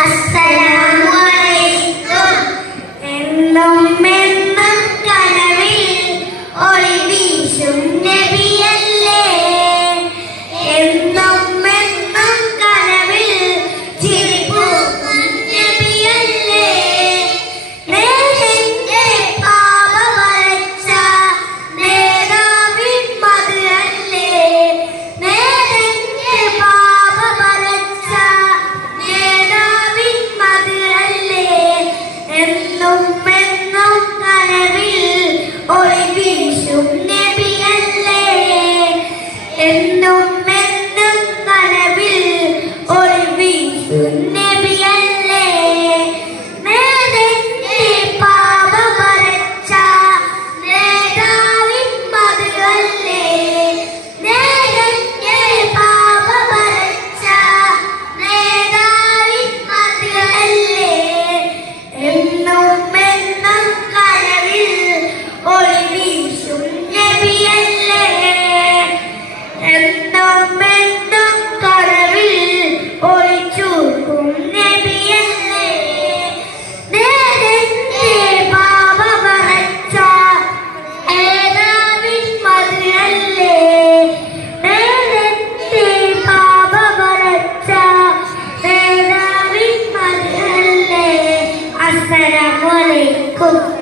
അസ്സലാമു എന്നും എന്നും കനവിൽ ഒളി വീശും നബിയല്ലേ. എന്നും എന്നും കനവിൽ ചിരിപ്പൂക്കും നബിയല്ലേ. നേരെന്റെ പാപ വരച്ച നേതാവിൻ മധുരല്ലേ. നേരെന്റെ പാപ വരച്ച നേതാവിൻ മധുരല്ലേ. എന്നും എന്നും കനവിൽ ഒളി വീശും നബിയല്ലേ. എന്നും എന്നും കനവിൽ ഒളി വീശും നബിയല്ലേ. നേരെന്റെ പാപ വരച്ച നേതാവിൻ മധുരല്ലേ. നേരെന്റെ പാപ വരച്ച നേതാവിൻ മധുരല്ലേ. എന്നും എന്നും കനവിൽ ഒളി വീശും നബിയല്ലേ. എന്നും എന്നും കനവിൽ ഒളിച്ചൂക്കും നബിയല്ലേ. നേരെന്റെ പാപ വരച്ച നേതാവിൻ മധുരല്ലേ. നേരെന്റെ പാപ വരച്ച നേതാവിൻ മധുരല്ലേ. അസ്സലാമു അലൈക്കും.